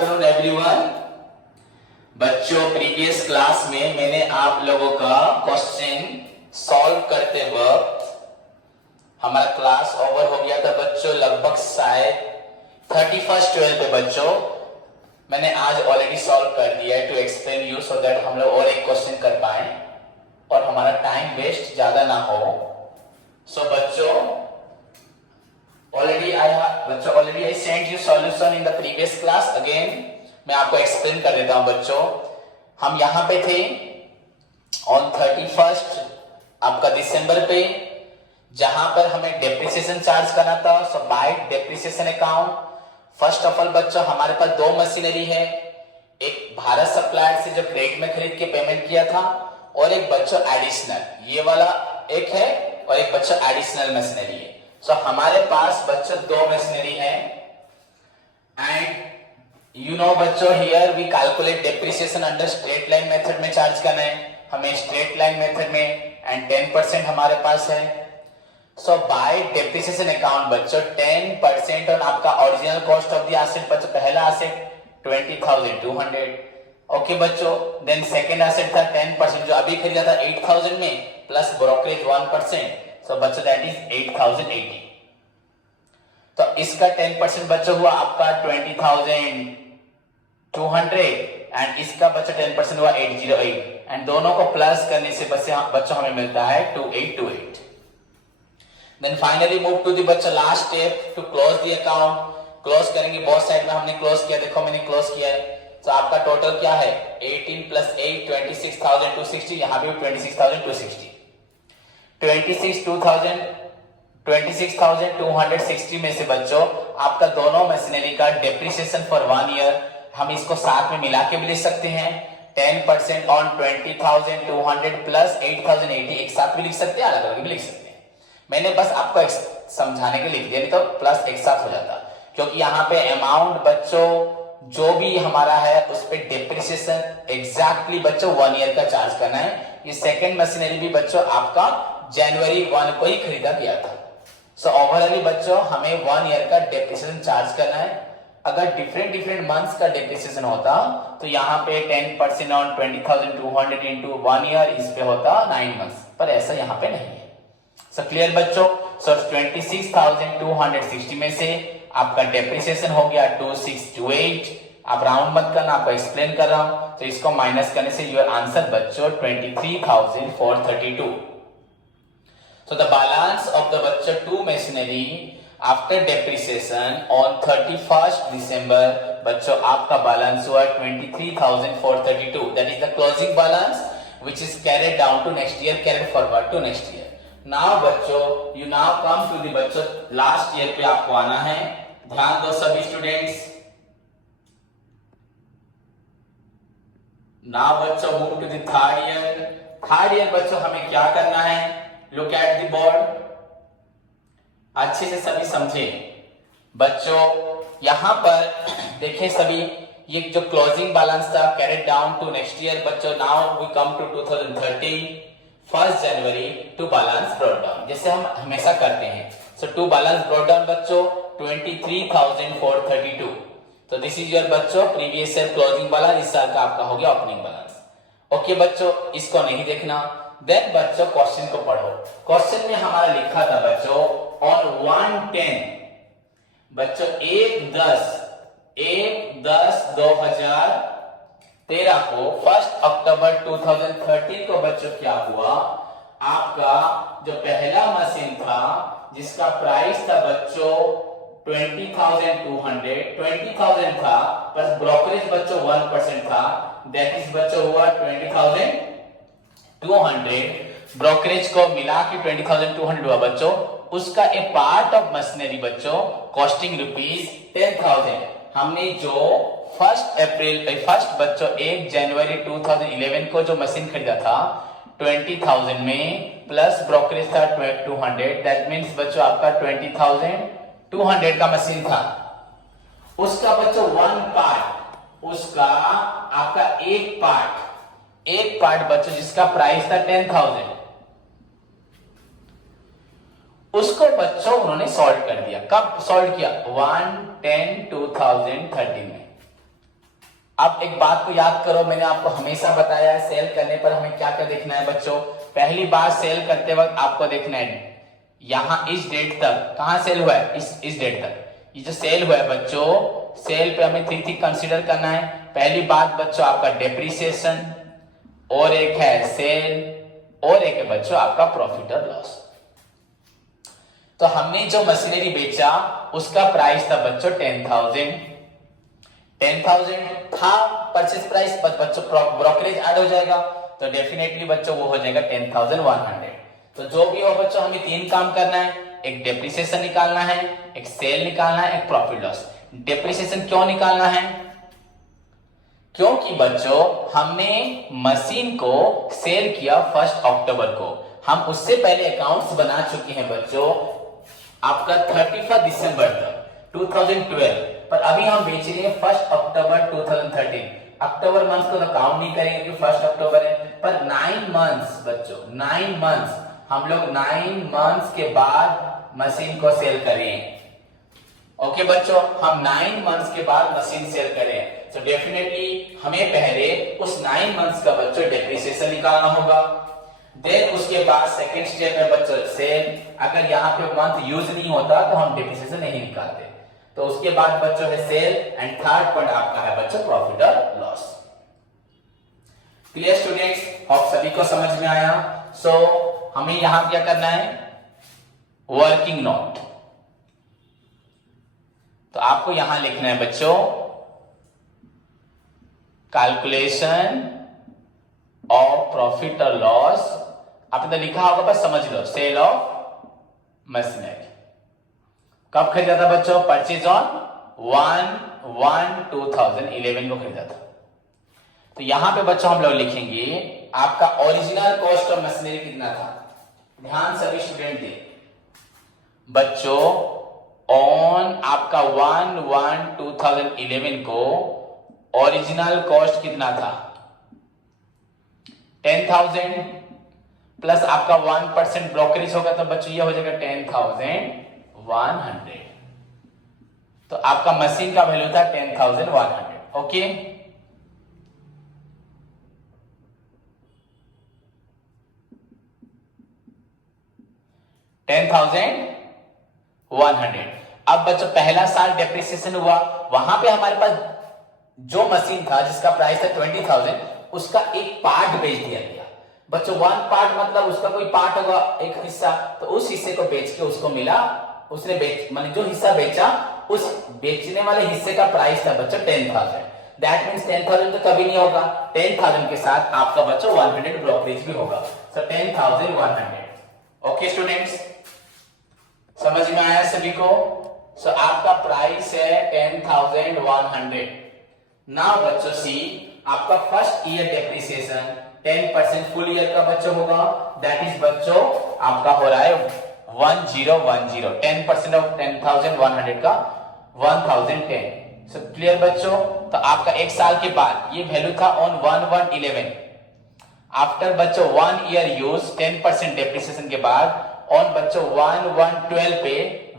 Afternoon everyone. बच्चों, previous class में मैंने आप लोगों का क्वेश्चन सॉल्व करते वक्त हमारा क्लास ओवर हो गया था बच्चों, लगभग शायद 31/12 पे। बच्चों, मैंने आज ऑलरेडी सॉल्व कर दिया है to explain you, so that हम लोग और एक क्वेश्चन कर पाए और हमारा टाइम वेस्ट ज्यादा ना हो। सो बच्चों, already I sent you solution in the previous class. Again मैं आपको एक्सप्लेन कर देता हूं बच्चों। हम यहां पे थे on 31 आपका दिसंबर पे, जहां पर हमें डेप्रिसिएशन चार्ज करना था। So by depreciation account, first of all बच्चों हमारे पास दो मशीनरी है। एक भारत सप्लायर से जो क्रेडिट में खरीद के पेमेंट किया था, और एक बच्चों एडिशनल, ये वाला एक है और एक बच्चों एडिशनल मशीनरी है। सो हमारे पास बच्चों दो मशीनरी है एंड यू नो बच्चों, here we calculate depreciation under straight line method में चार्ज करना है हमें, स्ट्रेट लाइन मेथड में, एंड 10% हमारे पास है। सो बाय डेप्रिसिएशन अकाउंट बच्चों 10% ऑन आपका original cost of the asset बच्चों, पहला एसेट 20,200, ओके बच्चों। देन सेकेंड एसेट था 10% जो अभी खरीदा था 8,000 में, प्लस ब्रोकरेज 1%, so बच्चों दैट इज 8,080। तो इसका 10% बच्चों हुआ आपका 20,200 एंड इसका बच्चों 10% हुआ 808, एंड दोनों को प्लस करने से बच्चों हमें मिलता है 2828। Then finally move to the बच्चों last step to close the account. Close करेंगे, बोथ साइड में हमने क्लोज किया, देखो मैंने क्लोज किया है। तो आपका टोटल क्या है 18 + 8 26,260, यहां भी 26,260। 26,260 में से बच्चों आपका दोनों मशीनरी का डेप्रिसिएशन फॉर 1 ईयर, हम इसको साथ में मिला के भी लिख सकते हैं। 10% ऑन 20,200 प्लस 8,080 एक साथ भी लिख सकते हैं, अलग अलग भी लिख सकते हैं। मैंने बस आपको समझाने के लिख दिया, नहीं तो प्लस एक साथ हो जाता, क्योंकि यहाँ पे अमाउंट बच्चों जो भी हमारा है उस पे डेप्रिसिएशन एग्जैक्टली बच्चों 1 ईयर का चार्ज करना है। ये सेकेंड मशीनरी भी बच्चों आपका जनवरी 1 को ही खरीदा गया था। सो ओवरऑली बच्चों हमें 1 ईयर का डेप्रिसिएशन चार्ज करना है। अगर डिफरेंट मंथ्स का डेप्रिसिएशन होता तो यहाँ पे 10% ऑन 20,200 इंटू 1 ईयर, इस पे होता 9 मंथ्स, पर ऐसा यहाँ पे नहीं है। सो क्लियर बच्चों। सो 26,260 में से आपका डेप्रिसिएशन हो गया 2628। आप राउंड मत करना, आपको एक्सप्लेन कर रहा हूं। तो इसको माइनस करने से योर आंसर बच्चों 23,432। So the balance of the bachcha 2 machinery after depreciation on 31st December बच्चों आपका बैलेंस हुआ 23,432। That is the closing balance which is carried down to next year, carried forward to next year. Now बच्चों you now come to the बच्चों last year पे आपको आना है। ध्यान दो सभी स्टूडेंट्स। Now बच्चों move to the third year। Third year बच्चों हमें क्या करना है? लुक एट द बोर्ड, अच्छे से सभी समझे बच्चों। यहां पर देखें सभी, ये जो क्लोजिंग बैलेंस था carried down to next year बच्चों। Now we come to 2013 1 January to balance brought down, जैसे हम हमेशा करते हैं। So to balance brought down बच्चों 23,432। तो दिस इज योर बच्चों प्रीवियस ईयर क्लोजिंग बैलेंस, इस साल का आपका हो गया ओपनिंग बैलेंस। ओके बच्चों, इसको नहीं देखना। देन बच्चों क्वेश्चन को पढ़ो। क्वेश्चन में हमारा लिखा था बच्चों ऑन 110 बच्चों 1/10/2013 को 1 अक्टूबर 2013 को बच्चों क्या हुआ, आपका जो पहला मशीन था जिसका प्राइस था बच्चों 20,000 था, प्लस ब्रोकरेज बच्चों 1% था, दैट इज बच्चों हुआ 20,200। ब्रोकरेज को मिला के 20,200 हुआ बच्चों। उसका ए पार्ट ऑफ मशीनरी बच्चों कॉस्टिंग ₹10,000, हमने जो 1 बच्चों 1 जनवरी 2011 को जो मशीन खरीदा था 20,000 में, प्लस ब्रोकरेज था 200, दैट मींस बच्चों आपका 20,200 का मशीन था। उसका बच्चों 1 पार्ट, उसका आपका एक पार्ट बच्चों जिसका प्राइस था 10,000, उसको बच्चों उन्होंने सॉल्व कर दिया। कब सॉल्व किया? 1/10/2013 में। अब एक बात को याद करो, मैंने आपको हमेशा बताया है सेल करने पर हमें क्या क्या देखना है बच्चों। पहली बार सेल करते वक्त आपको देखना है यहां इस डेट तक कहां सेल हुआ है, इस डेट तक ये जो सेल हुआ है बच्चों, सेल पे हमें 3 चीज कंसीडर करना है। पहली बात बच्चों आपका डेप्रिसिएशन, और एक है सेल, और एक है बच्चों आपका प्रॉफिट और लॉस। तो हमने जो मशीनरी बेचा उसका प्राइस था बच्चों 10,000 था परचेज प्राइस, बच्चों ब्रोकरेज ऐड हो जाएगा तो डेफिनेटली बच्चों वो हो जाएगा 10,100। तो जो भी हो बच्चों हमें 3 काम करना है, एक डेप्रिसिएशन निकालना है, एक सेल निकालना है, एक प्रॉफिट लॉस। डेप्रिसिएशन क्यों निकालना है? क्योंकि बच्चों हमने मशीन को सेल किया 1 अक्टूबर को, हम उससे पहले अकाउंट्स बना चुके हैं बच्चों आपका 31 दिसंबर तक 2012, पर अभी हम बेच रहे हैं 1 अक्टूबर 2013। अक्टूबर मंथ को तो काउंट नहीं करेंगे क्योंकि 1 अक्टूबर है, पर 9 मंथ्स बच्चों, 9 मंथ्स हम लोग 9 मंथ्स के बाद मशीन को सेल करें। ओके बच्चों, हम 9 मंथ्स के बाद मशीन सेल करें, तो डेफिनेटली हमें पहले उस 9 मंथ्स का बच्चों डेप्रिसिएशन निकालना होगा। देन उसके बाद सेकंड स्टेप में बच्चों सेल, अगर यहाँ पे मंथ यूज नहीं होता तो हम डेप्रिसिएशन नहीं निकालते। तो उसके बाद बच्चों है सेल, एंड थर्ड पॉइंट आपका है बच्चों प्रॉफिट और लॉस। क्लियर स्टूडेंट्स, होप सभी को समझ में आया। सो हमें यहां क्या करना है, वर्किंग नोट। तो आपको यहां लिखना है बच्चों कैलकुलेशन ऑफ प्रॉफिट और लॉस। आपने तो लिखा होगा बस समझ लो, सेल ऑफ मशीनरी कब खरीदा था बच्चों, परचेज ऑन 1/1/2011 को खरीदा था। तो यहां पे बच्चों हम लोग लिखेंगे आपका ओरिजिनल कॉस्ट ऑफ मशीनरी कितना था। ध्यान सभी स्टूडेंट दे बच्चों, ऑन आपका 1/1/2011 को ओरिजिनल कॉस्ट कितना था 10,000 प्लस आपका 1% ब्रोकरेज होगा तो बच्चों ये हो जाएगा 10,100। तो आपका मशीन का वैल्यू था 10,100। ओके, $10,100। अब बच्चों पहला साल डेप्रिसिएशन हुआ, वहां पे हमारे पास जो मशीन था जिसका प्राइस था 20,000, उसका एक पार्ट बेच दिया गया बच्चों। 1 पार्ट मतलब उसका कोई पार्ट होगा, एक हिस्सा, तो उस हिस्से को बेच के उसको मिला, उसने माने जो हिस्सा बेचा उस बेचने वाले हिस्से का प्राइस था बच्चों 10,000। दैट मींस 10,000 तो कभी नहीं होगा, 10,000 के साथ आपका बच्चों 100 ब्रोकरेज भी होगा। सो 10,100। ओके स्टूडेंट्स, समझ में आया सभी को। सो आपका प्राइस है 10,100। नाउ बच्चों सी, आपका first year depreciation 10% full year का बच्चों होगा, दैट इज बच्चों आपका हो रहा है 1010। 10% ऑफ 10,100 का 1010। सो क्लियर बच्चों। तो आपका एक साल के बाद ये वैल्यू था ऑन 1/1/11। आफ्टर बच्चों 1 ईयर यूज 10% डेप्रिसिएशन के बाद ऑन बच्चों 1/1/12 पे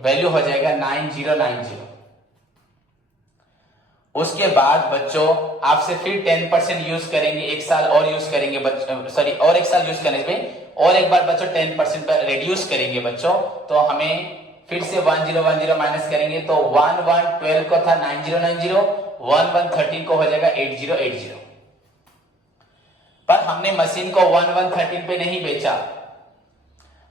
वैल्यू हो जाएगा 9090। उसके बाद बच्चों आपसे फिर 10% यूज करेंगे, एक साल और यूज करेंगे बच्चों, सॉरी और एक साल यूज करने पे और एक बार बच्चों 10% पर रिड्यूस करेंगे बच्चों, तो हमें फिर से 1010 माइनस करेंगे तो 1/1/12 को था 9090, 1/1/13 को हो जाएगा 8080। पर हमने मशीन को 1/1/13 पे नहीं बेचा,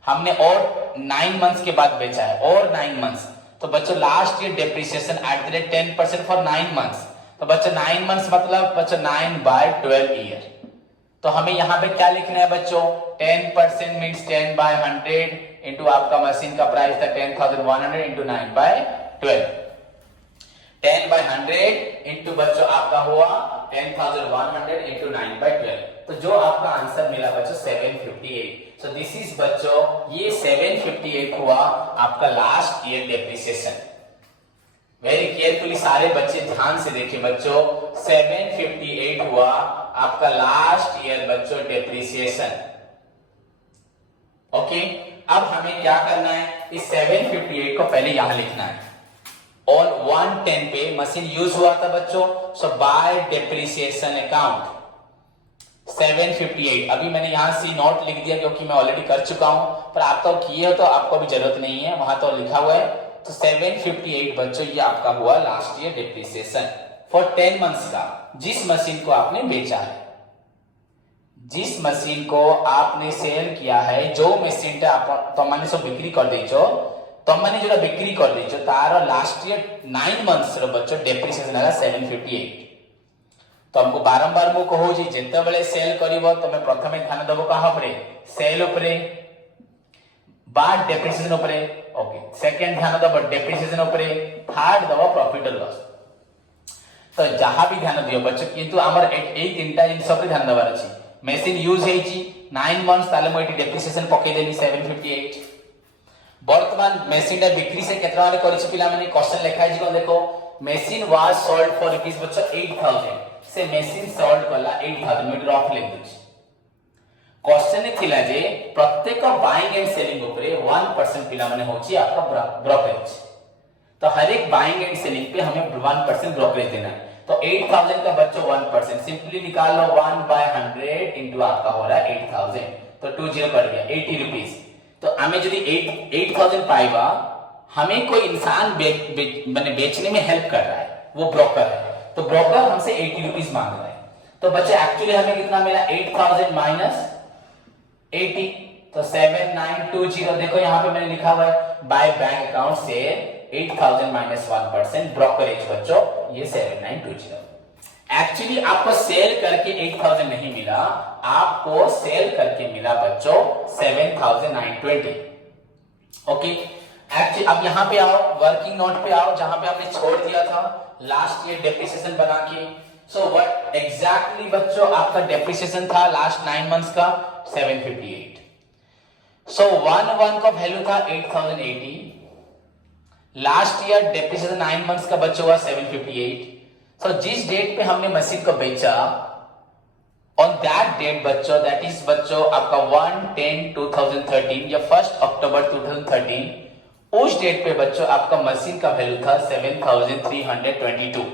हमने और 9 मंथ्स के बाद बेचा है, और 9 मंथ्स। तो बच्चों last year depreciation at the rate 10% for 9 months. तो बच्चों 9 मंथ्स मतलब बच्चों 9/12 ईयर। तो हमें यहां पे क्या लिखना है बच्चों, 10% मीन्स 10/100 इंटू आपका मशीन का प्राइस था 10,100 इंटू 9/12। 10/100 इंटू बच्चों आपका हुआ 10,100 इंटू 9/12। तो जो आपका आंसर मिला बच्चों 758। सो दिस इज बच्चों ये 758 हुआ आपका last year depreciation. Very carefully सारे बच्चे ध्यान से देखिए बच्चों, 758 हुआ आपका लास्ट ईयर बच्चों डेप्रिसिएशन। ओके, अब हमें क्या करना है, इस 758 को पहले यहां लिखना है। ऑन 110 पे मशीन यूज हुआ था बच्चों, सो बाय डेप्रिसिएशन अकाउंट 758। अभी मैंने यहां से नोट लिख दिया क्योंकि मैं ऑलरेडी कर चुका हूं, पर आप तो किए हो तो आपको भी जरूरत नहीं है, वहां तो लिखा हुआ है। तो 758 बच्चों ये आपका हुआ last year depreciation for 10 months का, जिस मशीन को आपने बेचा है, जिस मशीन को आपने सेल किया है, जो मशीन तो मैंने सब बिक्री कर दीचो, तो मैंने जो बिक्री कर दीचो तार लास्ट ईयर 9 मंथ्स रो बच्चों डेप्रिसिएशन है 758। तो हमको बारंबार मु कहू जी जेते बेले सेल करिवो तमे प्रथमे ध्यान देबो कहा उपरे, सेल उपरे बा डेप्रिसिएशन उपरे। ओके, सेकंड ध्यान देबो डेप्रिसिएशन उपरे, थर्ड देबो प्रॉफिट और लॉस। तो जहां भी ध्यान दियो बच्चों, किंतु हमर ए तीनटा जिंस उपरे ध्यान देबार अछि। मशीन यूज हेची 9 मंथ्स ताले मो एटी डेप्रिसिएशन पके देली 758। वर्तमान मशीन बिक्री से केतना माने करिछि पिला माने क्वेश्चन लिखा है जी, देखो machine was sold for rupees बच्चों 8000, से मशीन सोल्ड कला 8000 मीटर ऑफ लिख दउछि। क्वेश्चन थिला जे प्रत्येक बाइंग एंड सेलिंग ऊपर 1% पिला माने होछि आपका ब्रोकरेज। तो हर एक बाइंग एंड सेलिंग पे हमें 1% ब्रोकरेज देना है। तो 8000 का बच्चों 1% सिंपली निकाल लो, 1/100 इंटू आपका हो रहा है 8000, तो 20 पड़ गया 80 रुपीस। तो हमें यदि 8000 पाएगा, हमें कोई इंसान बेचने में हेल्प कर रहा है, वो ब्रोकर है, तो ब्रोकर हमसे 80 रुपीस मांग रहा है। तो बच्चे एक्चुअली हमें कितना मिला 8000 माइनस 80, तो 7920। देखो यहाँ पे मैंने लिखा हुआ है बाय बैंक अकाउंट से 8000 माइनस 1% ब्रोकरेज बच्चों ये 7920। एक्चुअली आपको सेल करके 8000 नहीं मिला, आपको सेल करके मिला बच्चों 7920। ओके, एक्चुअली अब यहां पे आओ, वर्किंग नोट पे आओ, जहां पे आपने छोड़ दिया था लास्ट ईयर डेप्रिसिएशन बना के। सो व्हाट एग्जैक्टली बच्चों आपका डेप्रिसिएशन था लास्ट 9 मंथ्स का 758। सो 1 का वैल्यू था 8080, लास्ट ईयर डेप्रिसिएशन 9 मंथ्स का बच्चों हुआ 758। सो जिस डेट पे हमने मशीन को बेचा, ऑन दैट डेट बच्चों, दैट इज बच्चों आपका 1/10/2013 या 1 अक्टूबर 2013, उस डेट पे बच्चों आपका मशीन का वैल्यू था 7322।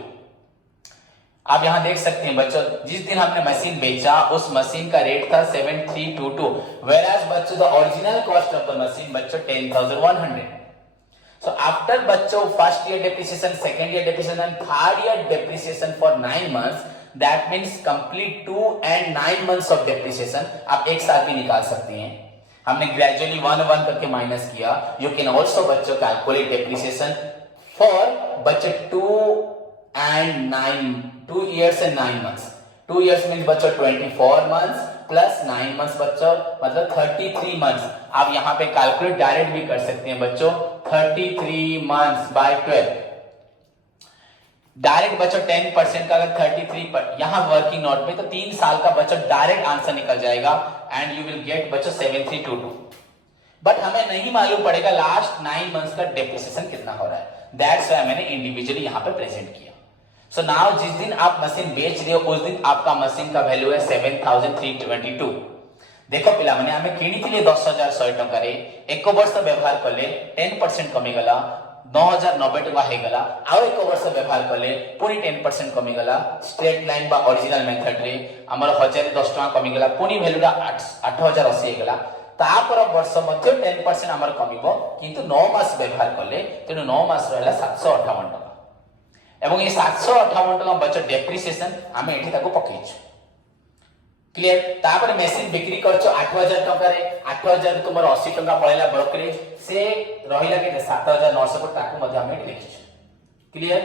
आप यहां देख सकते हैं बच्चों, जिस दिन हमने मशीन बेचा उस मशीन का रेट था 7322, whereas बच्चों the original cost of the machine बच्चों 10100। So after बच्चों first year depreciation, second year depreciation and third year depreciation for 9 months, that means complete 2 and 9 months of depreciation आप एक साथ भी निकाल सकते हैं। हमने ग्रेजुअली 1 करके माइनस किया। यू कैन आल्सो बच्चों कैलकुलेट डेप्रिसिएशन फॉर बच्चों 2 years and 9 months। 2 years means बच्चों 24 मंथ्स प्लस 9 मंथ्स बच्चों मतलब 33 मंथ्स। आप यहां पे कैलकुलेट डायरेक्ट भी कर सकते हैं बच्चों, 33 मंथ्स बाय 12। डायरेक्ट बच्चों 10% का अगर 33 पर यहां वर्किंग नोट में, तो 3 साल का बच्चों डायरेक्ट आंसर निकल जाएगा एंड यू विल गेट बच्चों 7322। बट हमें नहीं मालूम पड़ेगा लास्ट 9 मंथ्स का डेप्रिसिएशन कितना हो रहा है, दैट्स व्हाई मैंने इंडिविजुअली यहां पे प्रेजेंट किया। सो नाउ जिस दिन आप मशीन बेच रहे हो उस दिन आपका मशीन का वैल्यू है 7322। देखो पिला माने हमें किणी थिले 10100 टका रे, एक वर्ष व्यवहार कले 10% कमी गला, 9090 टका हे गला, आ एक वर्ष व्यवहार कले पुनी 10% कमी गला, स्ट्रेट लाइन बा ओरिजिनल मेथड रे हमर 1010 टका कमी गला, पुनी वैल्यूटा 8080 हे गला। तापर वर्ष मध्य 10% हमर कमीबो, किंतु 9 मास व्यवहार कले, तेनु 9 मास रहला 758 टका। एवं ये 758 टका बच्चों डेप्रिसिएशन आमे एठी ताको पकेइछु। क्लियर? तापर मशीन बिक्री करछो 8000 टका रे, 8000 तुमर 80 टका पळेला ब्रोकरेज से रहिला के 7900 को ताको मध्ये आमे लिखिछु। क्लियर?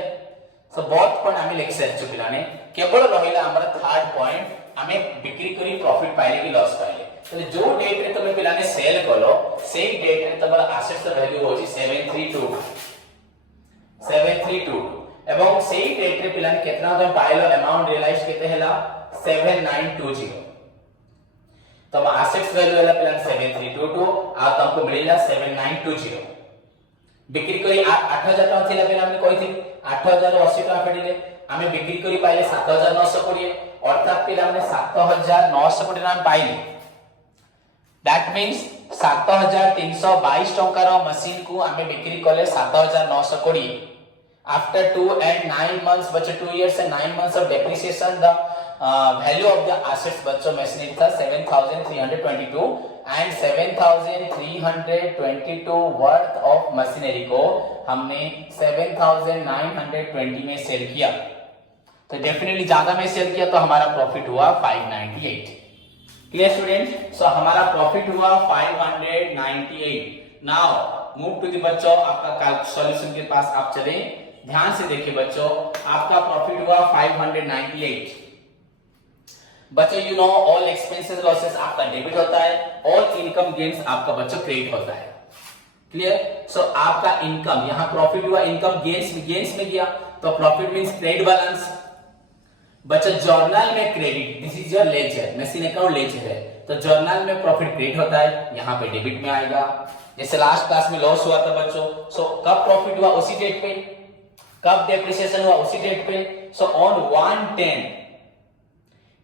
सो बहुत पॉइंट आमे लिखि सारछु पिलाने, केवल रहिला हमर थर्ड पॉइंट आमे बिक्री करी प्रॉफिट पाइले कि लॉस पाइले। तो जो डेट रे तुमे पिलाने सेल कलो सेही डेट रे तमर एसेट्स वैल्यू होची 732 एवं सेही डेट रे पिलाने केतना तुम पाइलो अमाउंट रियलाइज केते हैला 7920। तो एसेट्स वैल्यू हैला पिलाने 7322 आ तुमको मिलिला 7920। बिक्री करी 8000 टका थिला पिलाने कहिथि 8080 टका फेडिले आमे बिक्री करी पाइले 7920, अर्थात पिलाने 7920 टका पाइले। दैट मींस 7322 टंकार मशीन को आमे बिक्री कले 7920। After 2 and 9 months, बच्चों 2 years and 9 months of depreciation, the value of the assets बच्चों machinery था 7,322 and 7,322 worth of machinery को हमने 7,920 में सेल किया, तो डेफिनेटली ज्यादा में सेल किया तो हमारा प्रॉफिट हुआ 598। Clear student? सो हमारा प्रॉफिट हुआ 598। नाउ मूव टू द बच्चों आपका सॉल्यूशन के पास आप चले, ध्यान से देखिए बच्चों, आपका प्रॉफिट हुआ 598। बच्चों you know all expenses losses आपका डेबिट होता है, ऑल इनकम गेन्स आपका बच्चों क्रेडिट होता है। क्लियर? सो आपका इनकम, यहां प्रॉफिट हुआ, इनकम गेन्स में गया, तो प्रॉफिट मींस क्रेडिट बैलेंस। बच्चों जर्नल में credit, this is your ledger, machine account ledger है, तो जर्नल में प्रॉफिट क्रेडिट होता है, यहां पे डेबिट में आएगा। जैसे लास्ट क्लास में लॉस हुआ था बच्चों, सो कब प्रॉफिट हुआ उसी डेट पे, कब डेप्रिसिएशन हुआ उसी डेट पे। सो ऑन 1/10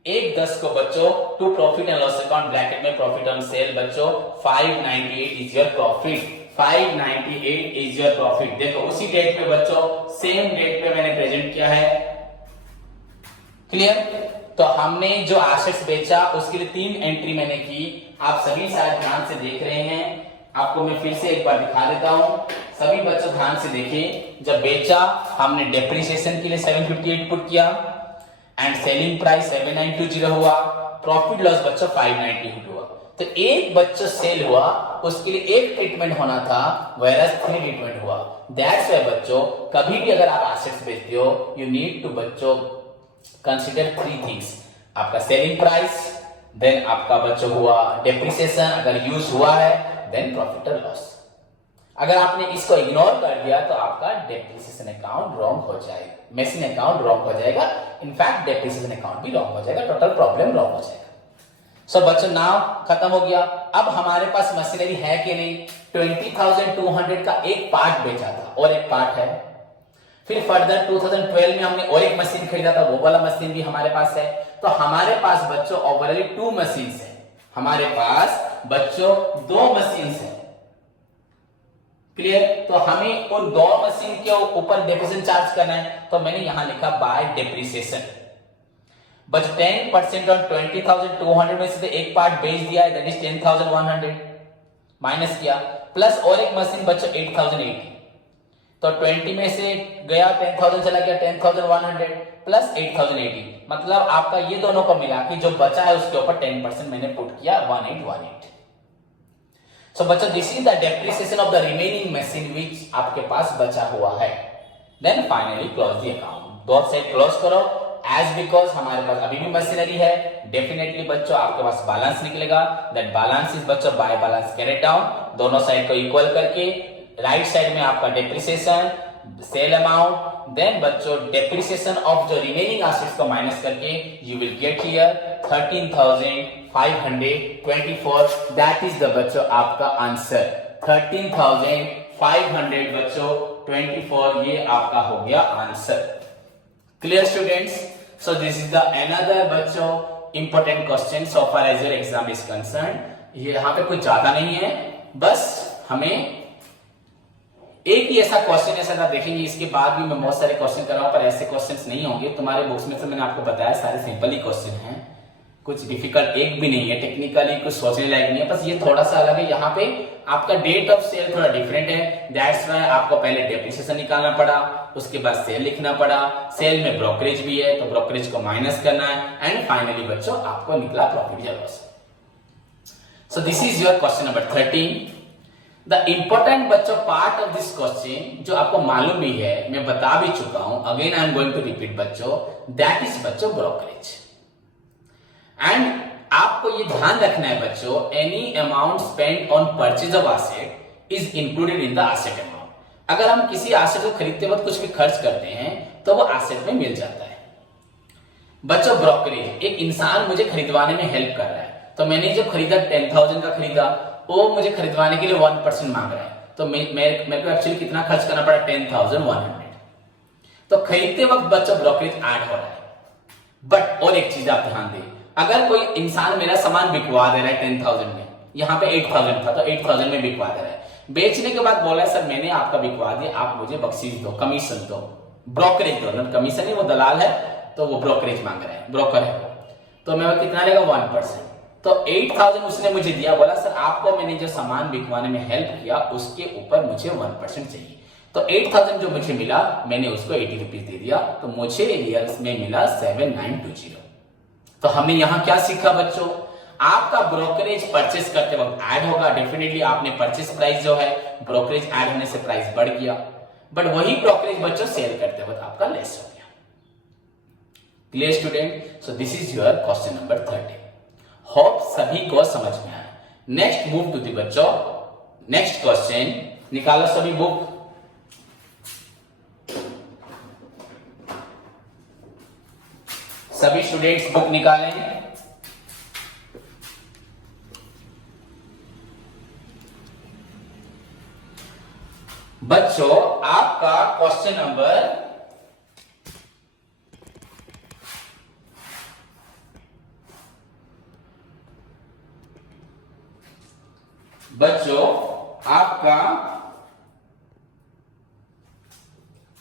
1/10 को बच्चों to profit and loss account bracket में प्रॉफिट ऑन सेल बच्चों 598 is your profit, 598 is your profit. देखो उसी डेट पे बच्चों, सेम डेट पे मैंने प्रेजेंट किया है। क्लियर? तो हमने जो एसेट्स बेचा उसके लिए 3 एंट्री मैंने की, आप सभी शायद ध्यान से देख रहे हैं, आपको मैं फिर से एक बार दिखा देता हूं, सभी बच्चों ध्यान से देखिए। जब बेचा हमने डेप्रिसिएशन के लिए 758 पुट किया एंड सेलिंग प्राइस 7920 हुआ, प्रॉफिट लॉस बच्चों 598 हुआ। तो एक बच्चों सेल हुआ उसके लिए एक ट्रीटमेंट होना था, वेरस 3 ट्रीटमेंट हुआ। दैट्स व्हाई बच्चों कभी भी अगर आप एसेट्स बेचते हो, यू नीड टू बच्चों कंसीडर 3 थिंग्स, आपका सेलिंग प्राइस, देन आपका बच्चों हुआ डेप्रिसिएशन अगर यूज हुआ है, देन प्रॉफिट और लॉस। अगर आपने इसको इग्नोर कर दिया तो आपका डेप्रिसिएशन अकाउंट रॉन्ग हो जाएगा, मशीन अकाउंट रॉन्ग हो जाएगा, इनफैक्ट डेप्रिसिएशन अकाउंट भी रॉन्ग हो जाएगा, टोटल प्रॉब्लम रॉन्ग हो जाएगा। सो बच्चों नाउ खत्म हो गया। अब हमारे पास मशीनरी है कि नहीं? 20,200 का एक पार्ट बेचा था और एक पार्ट है, फिर फर्दर 2012 में हमने और एक मशीन खरीदा था, वो वाला मशीन भी हमारे पास है। तो हमारे पास बच्चों ओवरऑल 2 मशीन्स है, हमारे पास बच्चों 2 मशीन्स है। क्लियर? तो हमें उन 2 मशीन के ऊपर डेप्रिसिएशन चार्ज करना है, तो मैंने यहां लिखा बाय डेप्रिसिएशन। बट 10% ऑन 20,200 में से एक पार्ट बेच दिया है, दैट इज 10,100 माइनस किया, प्लस और एक मशीन बच्चों 8,080, तो 20 में से गया 10,000 चला गया, 10,100 प्लस 8,080, मतलब आपका ये दोनों को मिला के जो बचा है उसके ऊपर 10% मैंने पुट किया 1818। सो बच्चों this is the depreciation of the remaining machine which आपके पास बचा हुआ है। Then finally close the account, both side close करो, एज बिकॉज हमारे पास अभी भी मशीनरी है, डेफिनेटली बच्चों आपके पास बैलेंस निकलेगा, दैट बैलेंस इज बच्चों बाय बैलेंस कैरी डाउन, दोनों साइड को इक्वल करके राइट साइड में आपका डेप्रिसिएशन, सेल अमाउंट, देन बच्चों डेप्रिसिएशन ऑफ जो रिमेनिंग एसेट्स को माइनस करके you will get here 13,524, that is the बच्चों आपका आंसर 13,500 बच्चों 24, ये आपका हो गया आंसर। Clear students? So this is the another बच्चों important question so far as your exam is concern. ये यहां पे कुछ ज्यादा नहीं है, बस हमें एक ही ऐसा क्वेश्चन है, सर आप देखेंगे इसके बाद भी मैं बहुत सारे क्वेश्चन कर रहा हूं, पर ऐसे क्वेश्चंस नहीं होंगे तुम्हारे बुक्स में। तो मैंने आपको बताया सारे सिंपल ही क्वेश्चन हैं, कुछ डिफिकल्ट एक भी नहीं है, टेक्निकली कुछ सोचने लायक नहीं है, बस ये थोड़ा सा अलग है। यहाँ पे आपका डेट ऑफ सेल थोड़ा डिफरेंट है, दैट्स व्हाई आपको पहले डेप्रिसिएशन निकालना पड़ा, उसके बाद सेल लिखना पड़ा, सेल में ब्रोकरेज भी है तो ब्रोकरेज को माइनस करना है, एंड फाइनली बच्चों आपको निकला प्रॉफिट या loss. So this is your question number 13। The important बच्चों पार्ट ऑफ दिस क्वेश्चन जो आपको मालूम भी है, मैं बता भी चुका हूं, again I am going to repeat बच्चों, दैट इज बच्चों ब्रोकरेज। एंड आपको ये ध्यान रखना है बच्चों, any amount spend on purchase of asset is included in the asset amount. अगर हम किसी एसेट को खरीदते वक्त कुछ भी खर्च करते हैं तो वो एसेट में मिल जाता है। बच्चों ब्रोकरेज, एक इंसान मुझे खरीदवाने में हेल्प कर रहा है, तो मैंने जो खरीदा 10,000 का खरीदा, वो मुझे खरीदवाने के लिए 1% मांग रहा है, तो मेरे को एक्चुअली कितना खर्च करना पड़ा? 10,100। तो खरीदते वक्त बच्चों ब्रोकरेज ऐड हो रहा है। बट और एक चीज आप ध्यान दें, अगर कोई इंसान मेरा सामान बिकवा दे रहा है 10,000 में, यहाँ पे 8,000 था तो 8,000 में बिकवा दे रहा है, बेचने के बाद बोला सर मैंने आपका बिकवा दिया, आप मुझे बख्शीश दो, कमीशन दो, ब्रोकरेज दो, कमीशन नहीं, वो दलाल है तो वो ब्रोकरेज मांग रहे हैं, ब्रोकर है, तो मैं कितना लेगा 1%। तो 8000 उसने मुझे दिया, बोला सर आपको मैंने जो सामान बिकवाने में हेल्प किया उसके ऊपर मुझे 1% चाहिए। तो 8000 जो मुझे मिला मैंने उसको 80 रुपीज दे दिया, तो मुझे रियल्स में मिला 7920। तो हमने यहां क्या सीखा बच्चों, आपका ब्रोकरेज परचेस करते वक्त ऐड होगा, डेफिनेटली आपने परचेस प्राइस जो है ब्रोकरेज ऐड होने से प्राइस बढ़ गया, बट वही ब्रोकरेज बच्चों सेल करते वक्त आपका लेस हो गया। Clear student? So this is your question number 30। Hope सभी को समझ में आया। नेक्स्ट मूव टू दी बच्चों, नेक्स्ट क्वेश्चन निकालो सभी बुक। सभी स्टूडेंट्स बुक निकालें। बच्चों आपका क्वेश्चन नंबर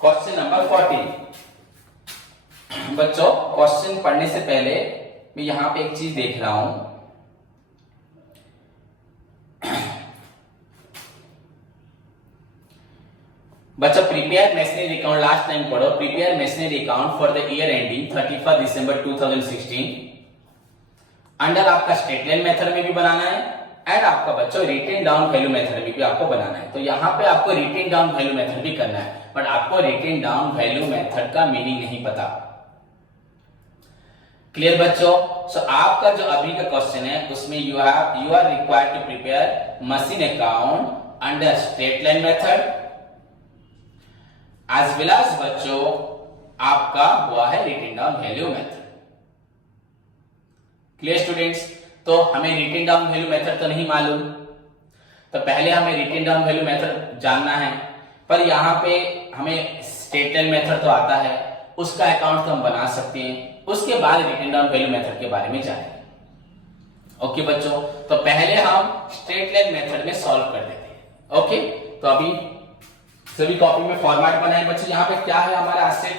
क्वेश्चन नंबर 40। बच्चों क्वेश्चन पढ़ने से पहले मैं यहां पे एक चीज देख रहा हूं, बच्चों prepare machinery account, last time पढ़ो, prepare machinery account for the year ending 31 December 2016। Under आपका स्ट्रेट लाइन मेथड में भी बनाना है एंड आपका बच्चों रिटेन डाउन वैल्यू मेथड में भी आपको बनाना है। तो यहाँ पे आपको रिटेन डाउन वैल्यू मेथड भी करना है, बट आपको रिटेन डाउन वैल्यू मेथड का मीनिंग नहीं पता। क्लियर बच्चों? सो आपका जो अभी का क्वेश्चन है उसमें you are required to prepare machine account under straight line method as well as बच्चों आपका हुआ है written down value method. Clear students? तो हमें रिटेन डाउन वैल्यू मेथड तो नहीं मालूम, तो पहले हमें रिटेन डाउन वैल्यू मेथड जानना है, पर यहाँ पे हमें स्ट्रेट लाइन मेथड तो आता है, उसका अकाउंट तो हम बना सकते हैं, उसके बाद रिटेन डाउन वैल्यू मेथड के बारे में जानेंगे। ओके बच्चों, तो पहले हम स्ट्रेट लाइन मेथड में सॉल्व कर देते हैं। ओके, तो अभी सभी कॉपी में फॉर्मेट बनाए बच्चों। यहाँ पे क्या है हमारा एसेट,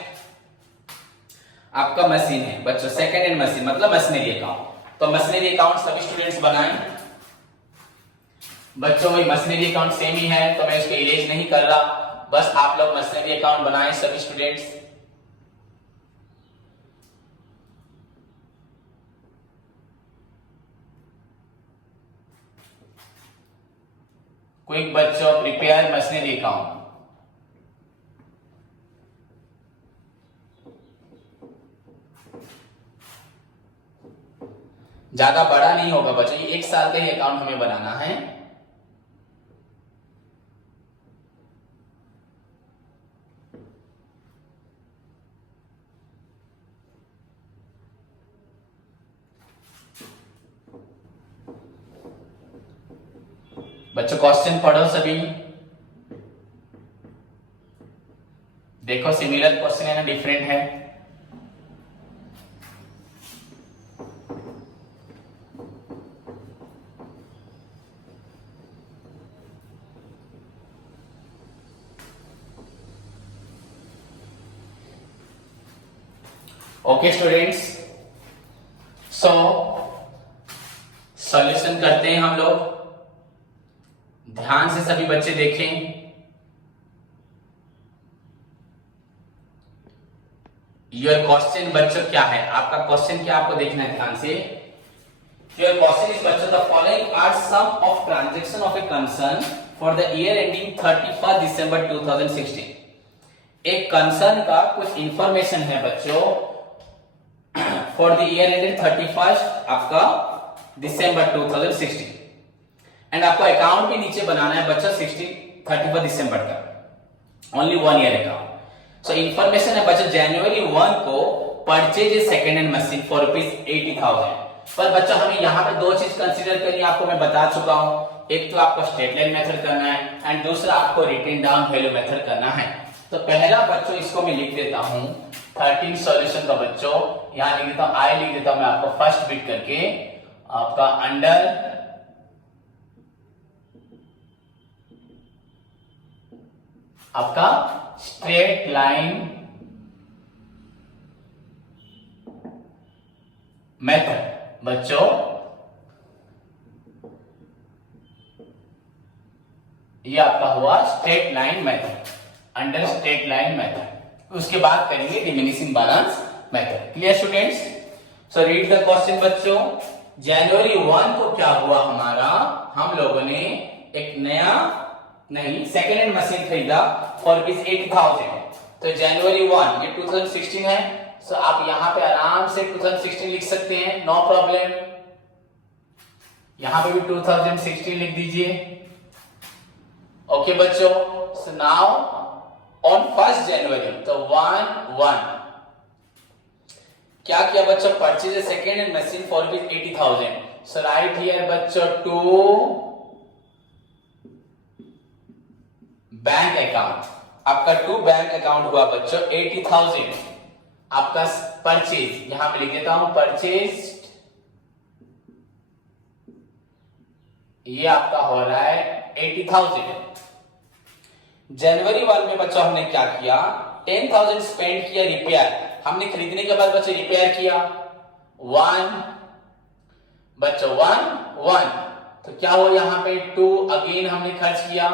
आपका मशीन है बच्चों, सेकेंड हैंड मशीन मतलब मशीनरी अकाउंट। तो मशीनरी अकाउंट सभी स्टूडेंट्स बनाएं बच्चों, वही मशीनरी अकाउंट सेम ही है तो मैं इसको इरेज नहीं कर रहा, बस आप लोग मशीनरी अकाउंट बनाएं सभी स्टूडेंट्स। क्विक बच्चों, प्रिपेयर मशीनरी अकाउंट। ज्यादा बड़ा नहीं होगा बच्चों, ये 1 साल का ही अकाउंट हमें बनाना है। बच्चों क्वेश्चन पढ़ो सभी, देखो सिमिलर क्वेश्चन है ना, डिफरेंट है। ओके स्टूडेंट्स, सो सॉल्यूशन करते हैं हम लोग, ध्यान से सभी बच्चे देखें। योर क्वेश्चन बच्चों क्या है, आपका क्वेश्चन क्या आपको देखना है ध्यान से। योर क्वेश्चन इज बच्चों the following are some of transaction of a concern for the year ending 31 December 2016। एक कंसर्न का कुछ इंफॉर्मेशन है बच्चों फॉर द ईयर एंडेड 31 आपका दिसंबर 2016 एंड आपको अकाउंट भी नीचे बनाना है बच्चों 31 दिसंबर का, ओनली 1 ईयर अकाउंट। सो इंफॉर्मेशन है बच्चों जनवरी 1 को purchase a second hand machine for ₹80,000। पर बच्चों हमें यहाँ पे 2 चीज कंसीडर करनी, आपको मैं बता चुका हूँ, एक तो आपको स्ट्रेट लाइन मेथड करना है एंड दूसरा आपको रिटेन डाउन वैल्यू मेथड करना है। तो पहला बच्चों इसको मैं लिख देता हूं 13 सॉल्यूशन का बच्चों, यहां लिख देता हूं, आई लिख देता हूं मैं आपको फर्स्ट बिट करके, आपका अंडर आपका स्ट्रेट लाइन मेथड बच्चों, ये आपका हुआ straight line method, under straight line method. उसके बाद करेंगे diminishing balance method. Clear students? So read the question बच्चों। जनवरी 1 को क्या हुआ हमारा, हम लोगों ने एक नया सेकेंड हैंड मशीन खरीदा फॉर रुपीज 80,000। तो जनवरी 1 ये 2016 है। सो आप यहां पे आराम से 2016 लिख सकते हैं, नो प्रॉब्लम। यहां पे भी 2016 लिख दीजिए। ओके बच्चों, सो नाउ ऑन 1 जनवरी तो 1 क्या किया बच्चों, purchase a second hand machine for rupees 80,000। So right here बच्चों टू बैंक अकाउंट, आपका टू बैंक अकाउंट हुआ बच्चों 80,000। आपका परचेज यहां पे लिख देता हूं, परचेज ये आपका हो रहा है 80,000। जनवरी 1 में बच्चों हमने क्या किया, 10,000 स्पेंड किया रिपेयर। हमने खरीदने के बाद बच्चों रिपेयर किया 1 बच्चों 1 तो क्या हुआ यहाँ पे 2 अगेन हमने खर्च किया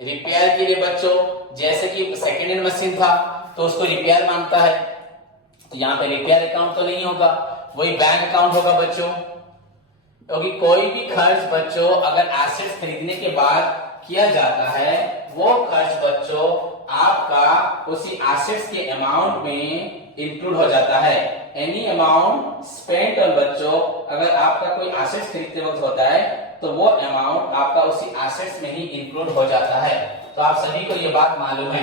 रिपेयर के लिए बच्चों। जैसे कि सेकेंड हैंड मशीन था तो उसको रिपेयर मांगता है, तो यहाँ पे रिपेयर अकाउंट तो नहीं होगा, वही बैंक अकाउंट होगा बच्चों। क्योंकि कोई भी खर्च बच्चों अगर एसेट्स खरीदने के बाद किया जाता है, वो खर्च बच्चों आपका उसी एसेट्स के अमाउंट में इंक्लूड हो जाता है। एनी अमाउंट स्पेंट ऑन बच्चों, अगर आपका कोई एसेट्स खरीदते वक्त होता है तो वो अमाउंट आपका उसी एसेट्स में ही इंक्लूड हो जाता है। तो आप सभी को ये बात मालूम है।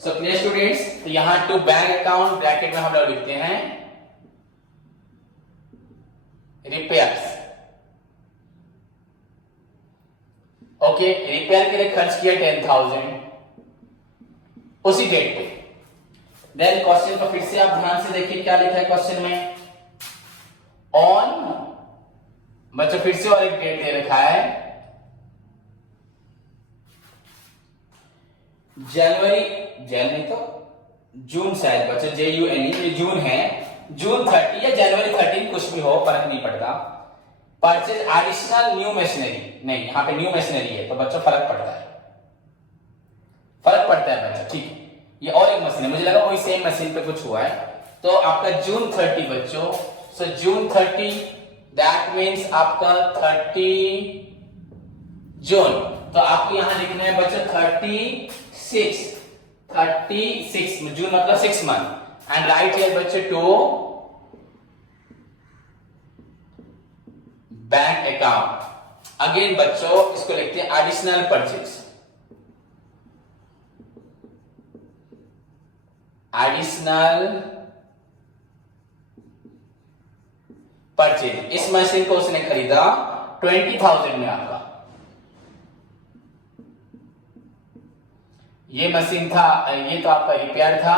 So clear students? तो यहां टू बैंक अकाउंट ब्रैकेट में हम लोग लिखते हैं रिपेयर्स। ओके, रिपेयर के लिए खर्च किया 10,000 उसी डेट पे। देन क्वेश्चन को फिर से आप ध्यान से देखिए क्या लिखा है क्वेश्चन में, ऑन बच्चों फिर से और एक डेट दे रखा है जनवरी तो जून शायद बच्चों JUNE ये जून है, जून 30 या जनवरी 30 कुछ भी हो फर्क नहीं पड़ता। परचेज एडिशनल न्यू मशीनरी, नहीं यहाँ पे न्यू मशीनरी है तो बच्चों फर्क पड़ता है बच्चों, ठीक है। ये और एक मशीन है, मुझे लगा वही सेम मशीन पे कुछ हुआ है। तो आपका जून 30 बच्चों, सो जून 30 दैट मीन्स आपका 30 जून। तो आपको यहां लिखना है बच्चों 36 जून मतलब 6 मंथ। एंड राइट हियर बच्चों टू बैंक अकाउंट। अगेन बच्चों इसको लिखते हैं एडिशनल परचेज, एडिशनल परचेज। इस मशीन को उसने खरीदा 20,000 में आपका, ये मशीन था, ये तो आपका रिपेयर था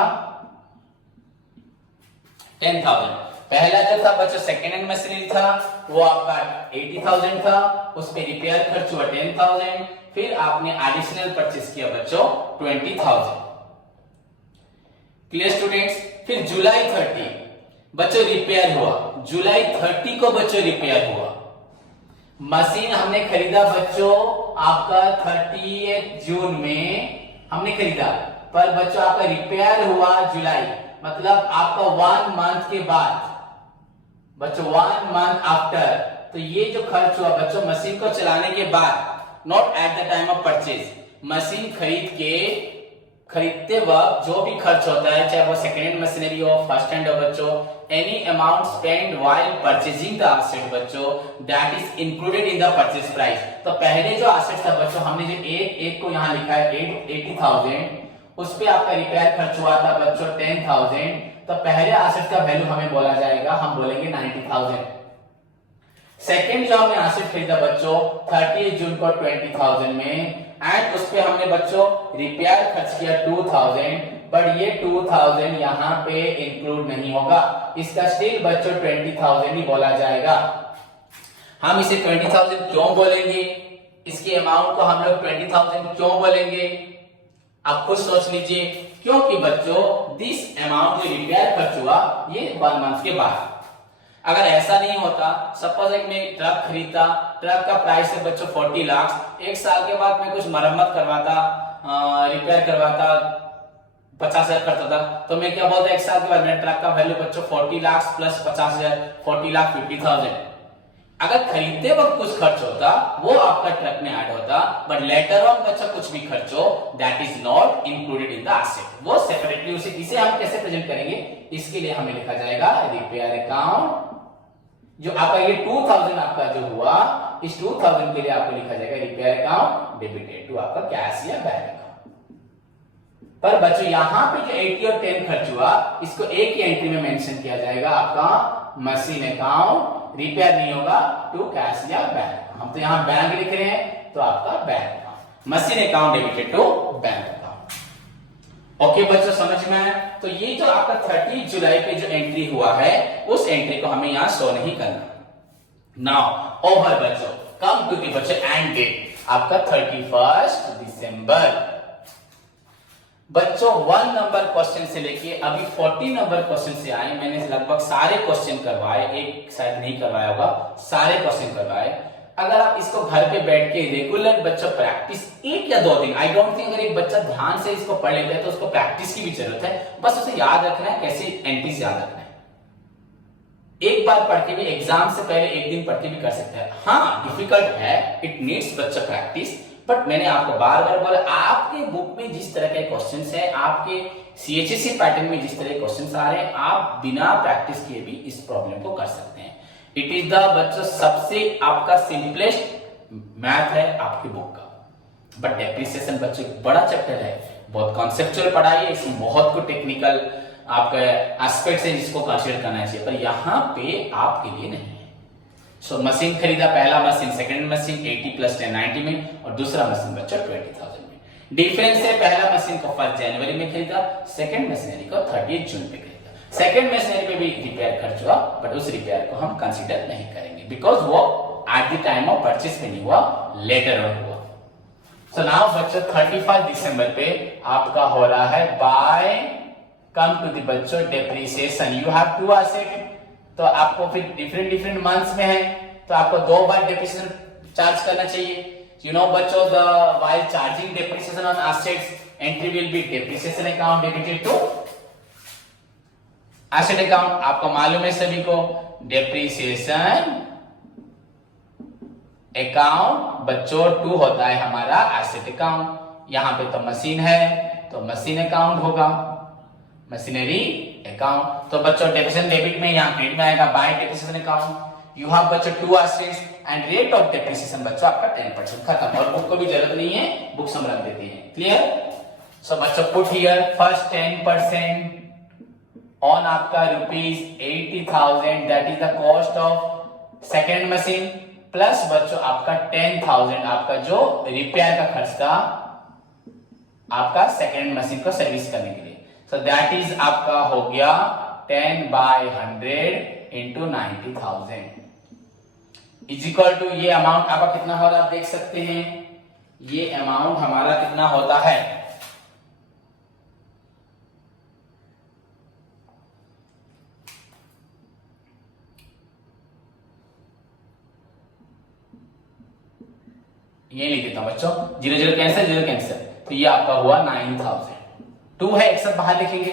10,000। पहला जो था बच्चों सेकेंड हैंड मशीनरी था वो आपका 80,000 था, उस पे रिपेयर खर्च हुआ 10,000, फिर आपने एडिशनल परचेज किया बच्चों 20,000। Clear students? फिर जुलाई 30 बच्चों रिपेयर हुआ, जुलाई 30 को बच्चों रिपेयर हुआ। मशीन हमने खरीदा बच्चों आपका 30 जून में हमने खरीदा, पर बच्चों आपका रिपेयर हुआ जुलाई, मतलब आपका 1 मंथ के बाद बच्चों 1 मंथ आफ्टर। तो ये जो खर्च हुआ बच्चों मशीन को चलाने के बाद, not at the time of purchase, machine खरीदते वक्त जो भी खर्च होता है, चाहे वो सेकेंड हैंड मशीनरी हो, फर्स्ट हैंड हो बच्चों, any amount spend while purchasing the asset बच्चों that is included in the purchase price. तो पहले जो एसेट था बच्चों हमने जो एक को यहाँ लिखा है 80,000, उस पे आपका रिपेयर खर्च हुआ था बच्चों 10,000, तो पहले एसेट का वैल्यू हमें बोला जाएगा, हम बोलेंगे 90,000। सेकेंड जो हमने एसेट खरीदा बच्चों 30 जून को 20,000 में, एंड उस पे हमने बच्चों रिपेयर खर्च किया 2,000, बट ये 2,000 यहाँ पे इंक्लूड नहीं होगा, इसका स्टिल बच्चों 20,000 ही बोला जाएगा। हम इसे 20,000 क्यों बोलेंगे? इसके अमाउंट को हम लोग 20,000 क्यों बोलेंगे? आप खुद सोच लीजिए, क्योंकि बच्चों दिस अमाउंट जो रिपेयर खर्च हुआ ये 1 मंथ के बाद। अगर ऐसा नहीं होता, सपोज एक मैं ट्रक खरीदता, ट्रक का प्राइस है बच्चों 40 लाख, 1 साल के बाद मैं कुछ मरम्मत करवाता, रिपेयर करवाता, 50,000 करता था, तो मैं क्या बोलता 1 साल के बाद मेरे ट्रक का वैल्यू बच्चों 40 लाख प्लस 50,000, 40,50,000। अगर खरीदते वक्त कुछ खर्च होता वो आपका ट्रक में ऐड होता, बट लेटर ऑन बच्चा कुछ भी खर्च हो that is not included in the asset, वो सेपरेटली उसे इसे हम कैसे प्रेजेंट करेंगे? इसके लिए हमें लिखा जाएगा रिपेयर अकाउंट। जो आपका ये 2000 आपका जो हुआ, इस 2000 के लिए आपको लिखा जाएगा रिपेयर अकाउंट डेबिटेड टू आपका कैश या बैंक अकाउंट। पर बच्चों यहाँ पे जो 80 और 10 खर्च हुआ इसको एक ही एंट्री में मेंशन किया जाएगा, आपका मशीन अकाउंट, रिपेयर नहीं होगा टू कैश या बैंक। हम तो यहाँ बैंक लिख रहे हैं तो आपका bank account, machine account debited to bank account. Okay बच्चों समझ में आया? तो ये जो आपका 30 जुलाई पे जो एंट्री हुआ है उस एंट्री को हमें यहाँ शो नहीं करना। नाउ ओवर बच्चों, कम टू द बच्चों एंड डेट आपका 31 दिसंबर। बच्चों 1 नंबर क्वेश्चन से लेके अभी 40 नंबर क्वेश्चन से आए, मैंने लगभग सारे क्वेश्चन करवाए, एक शायद नहीं करवाया होगा, सारे क्वेश्चन करवाए। अगर आप इसको घर पे बैठ के रेगुलर बच्चा प्रैक्टिस 1 या 2 दिन, आई डोंट थिंक, अगर एक बच्चा ध्यान से इसको पढ़ लेता है तो उसको प्रैक्टिस की भी जरूरत है, बस उसे याद रखना है, कैसे एंट्रीज याद रखना है। एक बार पढ़ के भी, एग्जाम से पहले एक दिन पढ़ के भी कर सकते हैं। हाँ डिफिकल्ट है, इट नीड्स बच्चा प्रैक्टिस, बट मैंने आपको बार बार बोला आपके बुक में जिस तरह के क्वेश्चंस है, आपके सीएचएससी पैटर्न में जिस तरह के क्वेश्चंस आ रहे हैं, आप बिना प्रैक्टिस किए भी इस प्रॉब्लम को कर सकते हैं। इट इज द बच्चों सबसे आपका सिंपलेस्ट मैथ है आपके बुक का, बट डेप्रिसिएशन बच्चों बड़ा चैप्टर है, बहुत कॉन्सेप्चुअल पढ़ाई है, इसमें बहुत कुछ टेक्निकल आपका एस्पेक्ट्स है जिसको कंसीडर करना चाहिए, पर यहाँ पे आपके लिए नहीं है। सो मशीन खरीदा, पहला मशीन, सेकंड मशीन 80 प्लस 10 90 में, और दूसरा मशीन बच्चा 20,000 में। डिफरेंस है, पहला मशीन को 1 जनवरी में खरीदा, सेकंड मशीनरी को 30 जून पे खरीदा। सेकंड मशीनरी पे भी रिपेयर खर्च हुआ, बट उस रिपेयर को हम कंसीडर नहीं करेंगे बिकॉज वो eight the time of purchase में नहीं हुआ, लेटर ऑन हुआ। सो नाउ बच्चों 31 दिसंबर पे आपका हो रहा है बाय कम टू द बच्चों डेप्रिसिएशन। यू हैव 2 एसेट, तो आपको फिर डिफरेंट मंथ्स में है तो आपको 2 बार डेप्रिसिएशन चार्ज करना चाहिए। यू नो बच्चों, the while charging depreciation on assets entry will be depreciation account debited to asset account. आपको मालूम है सभी को, डेप्रिसिएशन अकाउंट बच्चों 2 होता है हमारा एसेट अकाउंट। यहां पे तो मशीन है तो मशीन अकाउंट होगा, मशीनरी अकाउंट। तो बच्चों डेप्रिसिएशन डेबिट में यहाँ क्रेडिट में आएगा bye depreciation account. You have बच्चों 2 assets and rate of depreciation बच्चों आपका 10% खत्म, और बुक को भी जरूरत नहीं है, बुक्स हम रख देते हैं। क्लियर? सो बच्चों पुट हियर फर्स्ट 10% ऑन आपका ₹80,000 that is the cost of second machine, plus बच्चों आपका 10,000 आपका जो रिपेयर का खर्च था आपका सेकेंड मशीन को सर्विस करने के लिए। So that is आपका हो गया 10/100 into 90,000 इज इक्वल टू, ये अमाउंट आपका कितना हो रहा है आप देख सकते हैं, ये अमाउंट हमारा कितना होता है, ये लिख देता हूं बच्चों, 0 0 कैंसिल, 0 कैंसिल, तो ये आपका हुआ 9,000। 2 है, एक साथ बाहर लिखेंगे।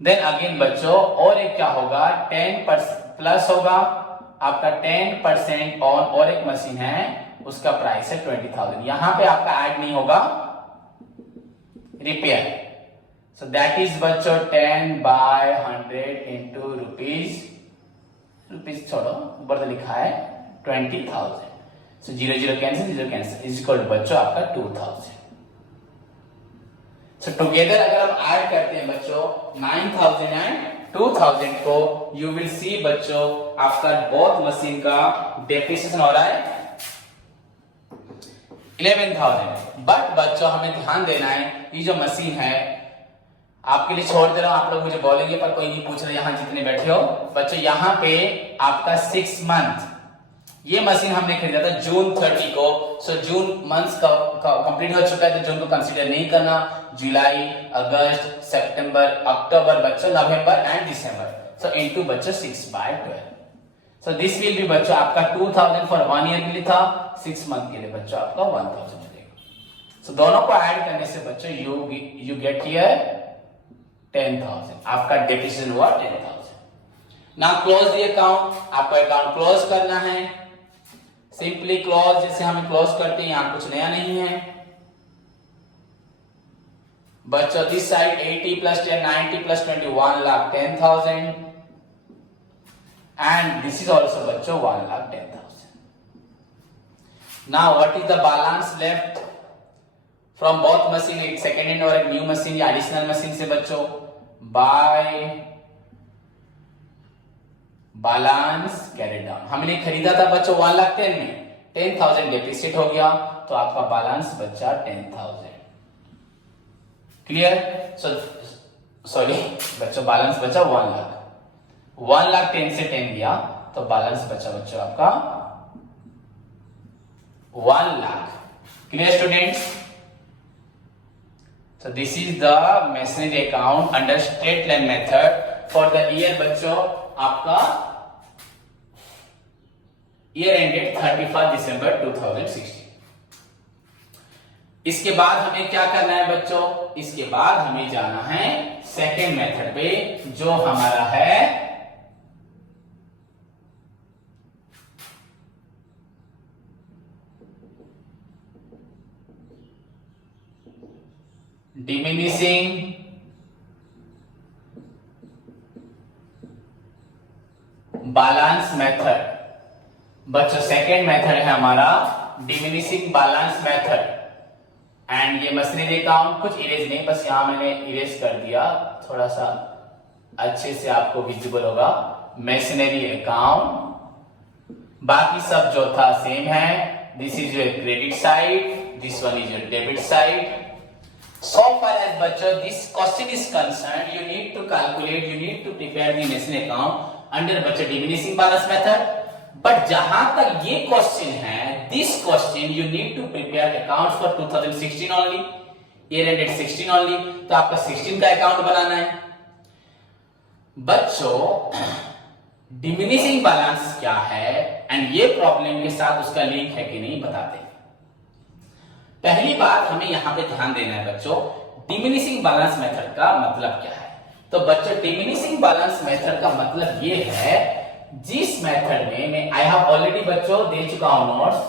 देन अगेन बच्चों और एक क्या होगा, 10% प्लस होगा आपका 10% ऑन और एक मशीन है उसका प्राइस है 20,000। यहां पे आपका ऐड नहीं होगा रिपेयर, सो दैट इज बच्चों 10/100 इंटू रुपीज छोड़ो ऊपर तो लिखा है 20,000। So 0 0 cancel, 0 cancel is equal to बच्चों आपका 2,000। सो टुगेदर अगर हम ऐड करते हैं बच्चों 9,000 एंड 2,000 को, यू विल सी बच्चों आपका बोथ मशीन का डेप्रिसिएशन हो रहा है 11,000। बट बच्चों हमें ध्यान देना है, ये जो मशीन है आपके लिए छोड़ दे रहा हूं, आप लोग मुझे बोलेंगे पर कोई नहीं पूछ रहे यहां जितने बैठे हो बच्चों। यहां पे आपका 6 मंथ ये मशीन हमने खरीदा था जून 30 को। सो जून मंथ का कंप्लीट हो चुका है, तो जून को कंसीडर नहीं करना। जुलाई, अगस्त, सितंबर, अक्टूबर बच्चों, नवंबर एंड दिसंबर। सो इनटू बच्चों 6/12। सो दिस विल बी बच्चों आपका 2000 फॉर 1 ईयर के लिए था, 6 मंथ के लिए बच्चों आपका 1000 मिलेगा। सो दोनों को ऐड करने से बच्चों यू गेट हियर 10,000। आपका डेप्रिसिएशन हुआ 10,000। Now close the account. आपको अकाउंट क्लोज करना है। सिंपली क्लोज, जैसे हम क्लोज करते हैं, यहां कुछ नया नहीं है बच्चों। This side 80 + 10 90 + 20 1,10,000 and this is also बच्चों 1,10,000। Now what is the balance left from both machine, एक सेकेंड हैंड और एक न्यू मशीन या एडिशनल मशीन से बच्चों, बाय बैलेंस कैरिड डाउन। हमने खरीदा था बच्चों 1,10,000 में, 10,000 डेप्रिसिएट हो गया, तो आपका बैलेंस बचा 10,000। क्लियर? सॉरी बच्चों, बैलेंस बचा 1,00,000। 1,10,000 से 10 गया तो बैलेंस बचा बच्चों आपका 1,00,000। Clear students? So this is the machinery account under straight line method for the year बच्चों आपका year ended 31 December 2016। इसके बाद हमें क्या करना है बच्चों? इसके बाद हमें जाना है सेकेंड मेथड पे, जो हमारा है डिमिनिशिंग बैलेंस मेथड। बच्चों सेकेंड मेथड है हमारा डिमिनिशिंग बैलेंस मेथड। एंड ये मशीनरी अकाउंट कुछ इरेज नहीं, बस यहां मैंने इरेज कर दिया, थोड़ा सा अच्छे से आपको विजिबल होगा। मशीनरी अकाउंट, बाकी सब जो था सेम है। This is your credit side, this one is your debit side. So far as बच्चों this question is concerned, you need to calculate, you need to prepare the machinery account under बच्चों diminishing balance method। But जहां तक ये question है, this question you need to prepare accounts for 2016 only, year ended 16 only। तो आपका 16 का account बनाना है बच्चों। डिमिनिशिंग बैलेंस क्या है एंड ये प्रॉब्लम के साथ उसका लिंक है कि नहीं बताते। पहली बात हमें यहां पे ध्यान देना है बच्चों, डिमिनिशिंग बैलेंस मेथड का मतलब क्या है। तो बच्चों डिमिनिशिंग बैलेंस मेथड का मतलब ये है, जिस मेथड में मैं आई हैव ऑलरेडी बच्चों दे चुका हूं नोट्स,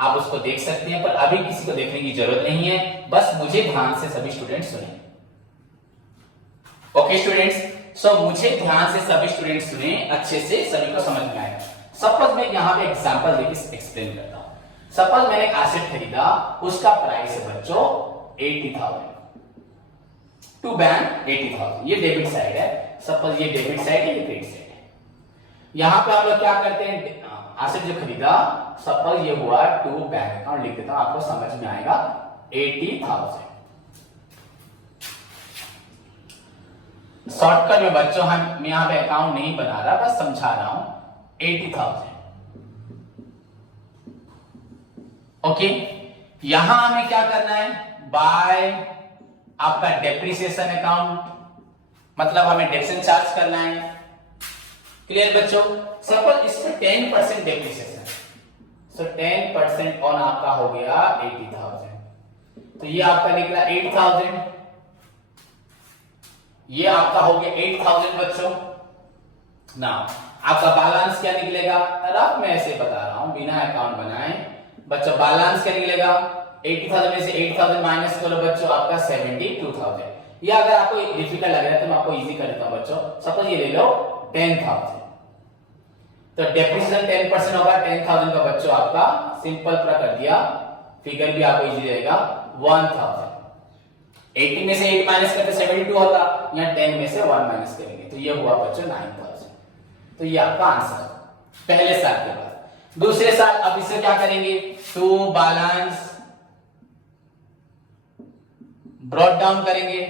आप उसको देख सकते हैं, पर अभी किसी को देखने की जरूरत नहीं है, बस मुझे ध्यान से सभी स्टूडेंट्स सुने। ओके स्टूडेंट्स, सो मुझे ध्यान से सभी स्टूडेंट्स सुने, अच्छे से सभी को समझ में आएगा। सपोज मैं यहां पे एग्जांपल देके एक्सप्लेन करता हूं। सपोज मैंने एक एसेट खरीदा, उसका प्राइस है बच्चों 80,000 टू बैंक 80,000। ये डेबिट साइड है, सपोज ये डेबिट साइड है, ये क्रेडिट साइड है। यहां पे हम लोग क्या करते हैं, एसेट जो खरीदा, सपोज ये हुआ टू बैंक अकाउंट, लिख देता हूं, आपको समझ में आएगा 80,000। शॉर्टकट में बच्चों हम यहां पे अकाउंट नहीं बना रहा, बस समझा रहा हूं 80,000। ओके, यहां हमें क्या करना है, बाय आपका डेप्रिसिएशन अकाउंट, मतलब हमें डेप्रिसिएशन चार्ज करना है। क्लियर बच्चों? सपोज इसमें 10% डेप्रिसिएशन, सो 10% ऑन आपका हो गया 80,000, तो ये आपका निकला 8,000, ये आपका हो गया 8,000 बच्चों। ना आपका बैलेंस क्या निकलेगा, रफ मैं ऐसे बता रहा हूं बिना अकाउंट बनाए बच्चों। बैलेंस क्या निकलेगा, 80,000 में से 8,000 माइनस करो बच्चों, आपका 72,000। ये अगर आपको डिफिकल्ट लग रहा है तो मैं आपको इजी कर देता हूं बच्चों। सपोज ये ले लो 10,000, तो डेप्रिसिएशन 10% होगा 10,000 का बच्चों, आपका सिंपल पूरा कर दिया, फिगर भी आपको इजी रहेगा 1,000। 80 में से 8 माइनस करते 72 होगा, यहाँ 10 में से 1 माइनस करेंगे, तो ये हुआ बच्चों 9,000। तो ये आपका आंसर पहले साल के बाद। दूसरे साल अब इसे क्या करेंगे, टू बैलेंस ब्रॉट डाउन करेंगे,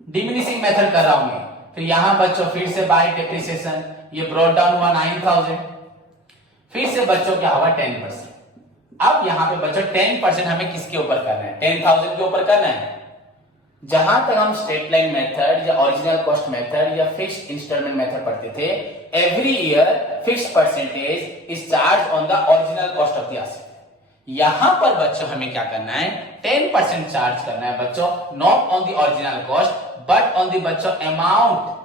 डिमिनिशिंग मेथड कर रहा हूं मैं। फिर यहां बच्चों फिर से बाय डेप्रिसिएशन, ये ब्रॉट डाउन हुआ 9,000। फिर से बच्चों क्या होगा 10%। अब यहां पे बच्चों 10% हमें किसके ऊपर करना है, 10,000 के ऊपर करना है। जहां तक हम स्ट्रेट लाइन मेथड या ओरिजिनल कॉस्ट मेथड या फिक्स्ड इंस्टॉलमेंट मेथड पढ़ते थे, every year fixed percentage is charge on the original cost of the asset. यहां पर बच्चों हमें क्या करना है, 10% चार्ज करना है बच्चों, not on the original cost but on the बच्चों अमाउंट।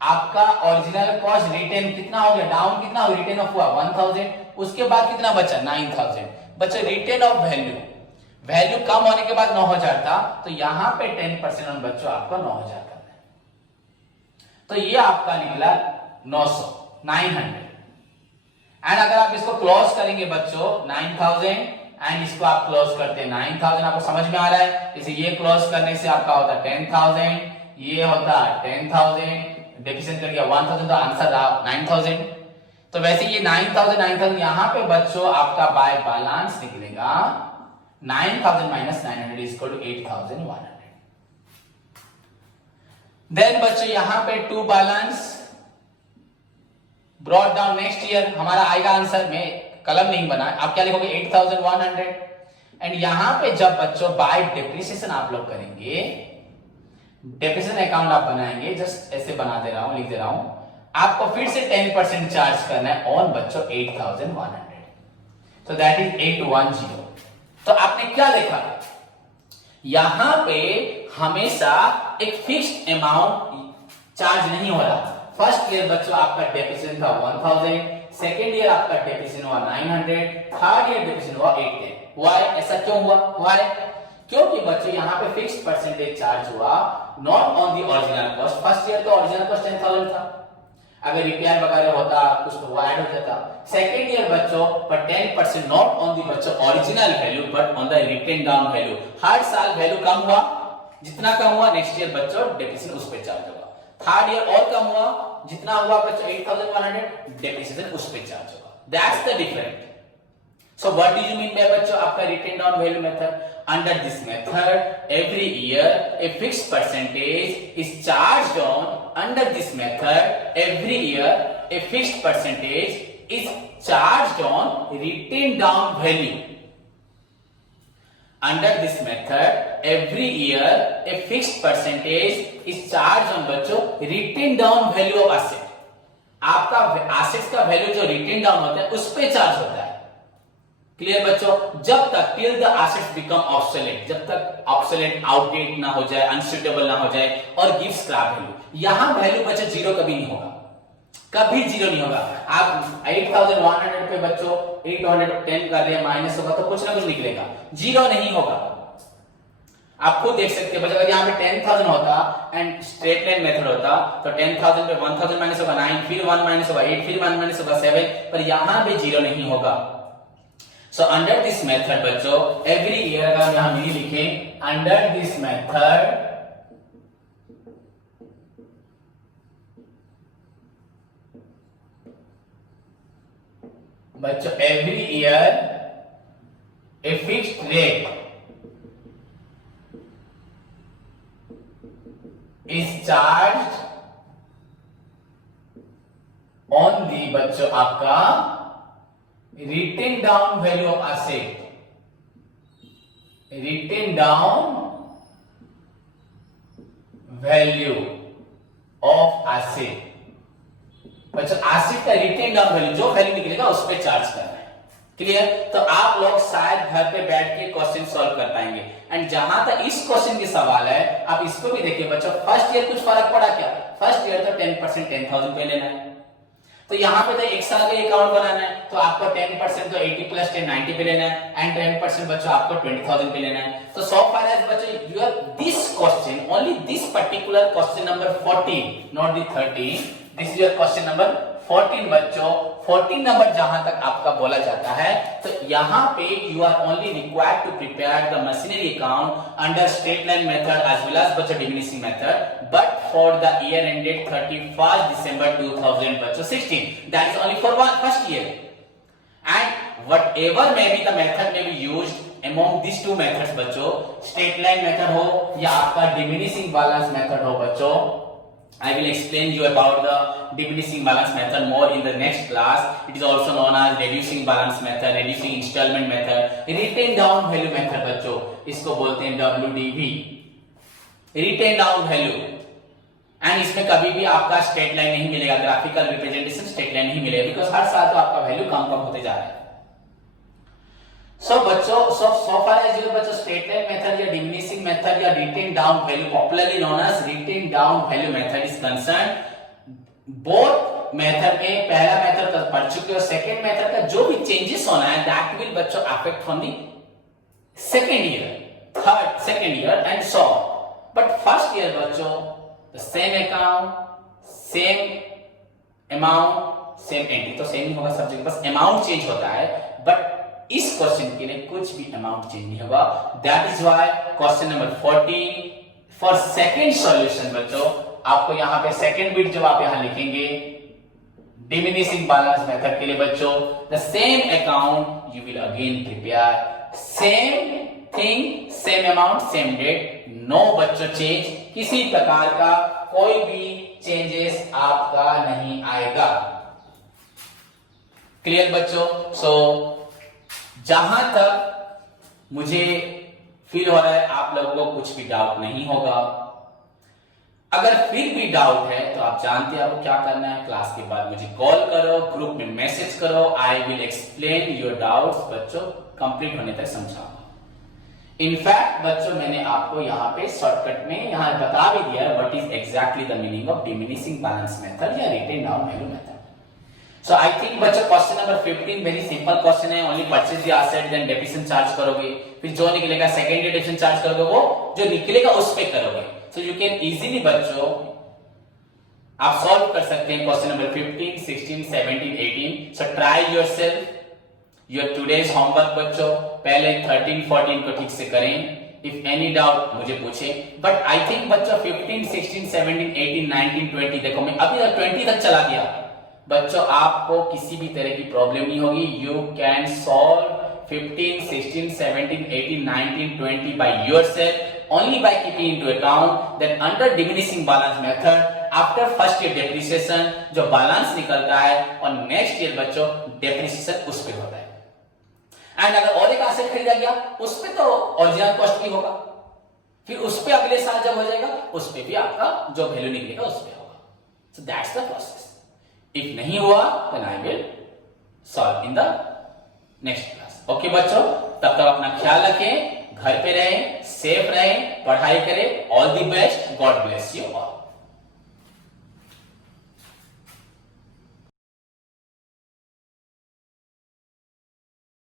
आपका ओरिजिनल कॉस्ट रिटेन कितना हो गया, डाउन कितना हो, रिटेन ऑफ हुआ 1000, उसके बाद कितना बचा 9000। बच्चों रिटेन ऑफ वैल्यू, वैल्यू कम होने के बाद 9000 था, तो यहां पे 10% ऑन बच्चों आपको 9000 करना है। तो ये आपका निकला 900 एंड अगर आप इसको क्लोज करेंगे बच्चों 9000 एंड इसको आप क्लोज करते हैं 9000, आपको समझ में आ रहा है। इसे ये क्लोज करने से आपका होता है 10,000, ये होता है 10,000, डिफिशन कर गया 1000, तो आंसर रहा 9000। तो वैसे ये 9000 यहां पे बच्चों आपका बाय बैलेंस निकलेगा 9000 minus 900 is equal to 8100। Then बच्चों यहां पे to balance brought down next year हमारा आएगा आंसर में, कलम नहीं बना, आप क्या लिखोगे 8100 एंड यहां पे जब बच्चों बाय डेप्रिसिएशन आप लोग करेंगे, डेप्रिसिएशन अकाउंट आप बनाएंगे, जस्ट ऐसे बना दे रहा हूं, लिख दे रहा हूं, आपको फिर से 10% चार्ज करना है ऑन बच्चों 8100, तो दैट इज 810। तो आपने क्या लिखा, यहां पे हमेशा एक फिक्स्ड अमाउंट चार्ज नहीं हो रहा। फर्स्ट ईयर बच्चों आपका डेप्रिसिएशन था 1000, सेकेंड ईयर आपका डेप्रिसिएशन हुआ 900, थर्ड ईयर डेप्रिसिएशन हुआ 810। व्हाई, ऐसा क्यों हुआ, व्हाई, क्योंकि बच्चों यहां पे फिक्स्ड परसेंटेज चार्ज हुआ not on the original cost. First year तो ओरिजिनल कॉस्ट 10,000 था, अगर रिपेयर वगैरह होता कुछ तो वो ऐड हो जाता। सेकेंड ईयर बच्चों पर 10% नॉट ऑन द बच्चों original value but on the written down value. हर साल वैल्यू कम हुआ, जितना कम हुआ नेक्स्ट ईयर बच्चों डेप्रिसिएशन उस पे चार्ज होगा। थर्ड ईयर और कम हुआ, जितना हुआ बच्चों 8100 डेप्रिसिएशन उस पे चार्ज होगा। That's the difference. So what do you mean by बच्चों आपका return down value method? Under this method, every year a fixed percentage is charged on. Under this method, every year a fixed percentage is charged on return down value. Under this method, every year a fixed percentage is charged on बच्चों return down value of asset. आपका assets का value जो return down होता है उस पे charge होता है। क्लियर बच्चों, जब तक till the assets become obsolete, जब तक ऑब्सोलेट आउटडेट ना हो जाए, अनसूटेबल ना हो जाए और गिव स्क्रैप वैल्यू, यहां वैल्यू बच्चों जीरो कभी नहीं होगा, कभी जीरो नहीं होगा। आप 8100 पे बच्चों 810 कर रहे हैं, माइनस होगा तो कुछ ना कुछ निकलेगा, जीरो नहीं होगा। आप खुद देख सकते हैं बच्चों, अगर यहाँ पे 10,000 होता एंड स्ट्रेट लाइन मेथड होता तो 10,000 पे 1000 माइनस होगा 9, फिर 1 माइनस होगा 8, फिर 1 माइनस होगा 7, पर यहां पे जीरो नहीं होगा। So under this method बच्चों every year, अगर यहां भी लिखे under this method बच्चों every year a fixed rate is charged on the बच्चों आपका written down value of asset, written down value of asset। बच्चों एसेट का रिटेन डाउन वैल्यू जो वैल्यू निकलेगा उस पे चार्ज करना है। क्लियर? तो आप लोग शायद घर पे बैठ के क्वेश्चन सॉल्व कर पाएंगे। एंड जहां तक इस क्वेश्चन की सवाल है, आप इसको भी देखिए बच्चों, फर्स्ट ईयर कुछ फर्क पड़ा क्या? फर्स्ट ईयर तो 10% 10,000 पे लेना है, तो यहाँ पे तो एक साल का अकाउंट बनाना है, तो आपको 10% तो 80 प्लस 10 90 पे लेना है एंड 10% बच्चों आपको 20,000 पे लेना है। तो सो फार एज बच्चों you are this question, only this particular question number 14, not the 13, this is your question number 14 बच्चों। 14 नंबर जहां तक आपका बोला जाता है, तो यहाँ पे you are only required to prepare the machinery account under straight line method as well as बच्चों diminishing method, but for the year ended 31st December 2016, that is only for first year, and whatever may be the method may be used among these two methods बच्चों, straight line method हो या आपका diminishing balance method हो बच्चों, I will explain you about the diminishing balance method more in the next class. It is also known as reducing balance method, reducing installment method, written down value method बच्चों, इसको बोलते हैं WDV, written down value. And इसमें कभी भी आपका straight line नहीं मिलेगा, ग्राफिकल रिप्रेजेंटेशन स्ट्रेट लाइन नहीं मिलेगा, बिकॉज हर साल तो आपका वैल्यू कम कम होते जा रहा है. सो बच्चों, so far as your बच्चों स्ट्रेट लाइन मेथड या डिमिनिशिंग मेथड या written down value, popularly known as written down value method is concern, both method में पहला मेथड तो पढ़ चुके हो, सेकंड मेथड का जो भी चेंजेस होना है दैट विल बच्चों affect from the second year, third second year and so. But first year बच्चों the same account, same amount, same entity, तो सेम ही होगा सब्जेक्ट, बस अमाउंट चेंज होता है. बट इस क्वेश्चन के लिए कुछ भी अमाउंट चेंज नहीं होगा. That is why question number 14 for second solution बच्चों, आपको यहां पे सेकंड बिट जब आप यहां लिखेंगे डिमिनिशिंग बैलेंस मेथड के लिए बच्चों, the same account you will again prepare, same thing, same amount, same date, no बच्चों चेंज, किसी प्रकार का कोई भी चेंजेस आपका नहीं आएगा. क्लियर बच्चों? सो जहां तक मुझे फील हो रहा है आप लोगों को कुछ भी डाउट नहीं होगा. अगर फिर भी डाउट है तो आप जानते हैं आपको क्या करना है, क्लास के बाद मुझे कॉल करो, ग्रुप में मैसेज करो, I will explain your doubts बच्चों, कंप्लीट होने तक समझाऊंगा. इनफैक्ट बच्चों मैंने आपको यहाँ पे शॉर्टकट में यहाँ बता भी दिया है what is exactly the meaning of diminishing balance method या written down value method. So I think बच्चों question number 15 very simple question है. Only purchase the asset then depreciation charge करोगे, फिर जो निकलेगा सेकेंडरी डेप्रिसिएशन चार्ज करोगे, वो जो निकलेगा उस पे करोगे. सो यू कैन इजीली बच्चों आप सॉल्व कर सकते हैं question number 15, 16, 17, 18. So try yourself. Your today's homework बच्चों पहले 13, 14 को ठीक से करें. इफ एनी डाउट मुझे पूछें. बट आई थिंक बच्चों 15, 16, 17, 18, 19, 20, देखो मैं अभी तक 20 तक चला गया बच्चों, आपको किसी भी तरह की प्रॉब्लम नहीं होगी. You can solve 15, 16, 17, 18, 19, 20 by yourself, only by keeping into account that under diminishing balance method after first year depreciation जो बैलेंस निकलता है और नेक्स्ट ईयर बच्चों डेप्रिसिएशन उस पे होता है. एंड अगर और एक एसेट खरीदा गया उस पे तो ओरिजिनल कॉस्ट भी होगा, फिर उस पे अगले साल जब हो जाएगा उस पे भी आपका जो वैल्यू निकलेगा उस पे होगा. So that's the process. If नहीं हुआ then I will solve in the next class. Okay बच्चों, तब तक अपना ख्याल रखें, घर पे रहें, सेफ रहें, पढ़ाई करें. All the best. God bless you all.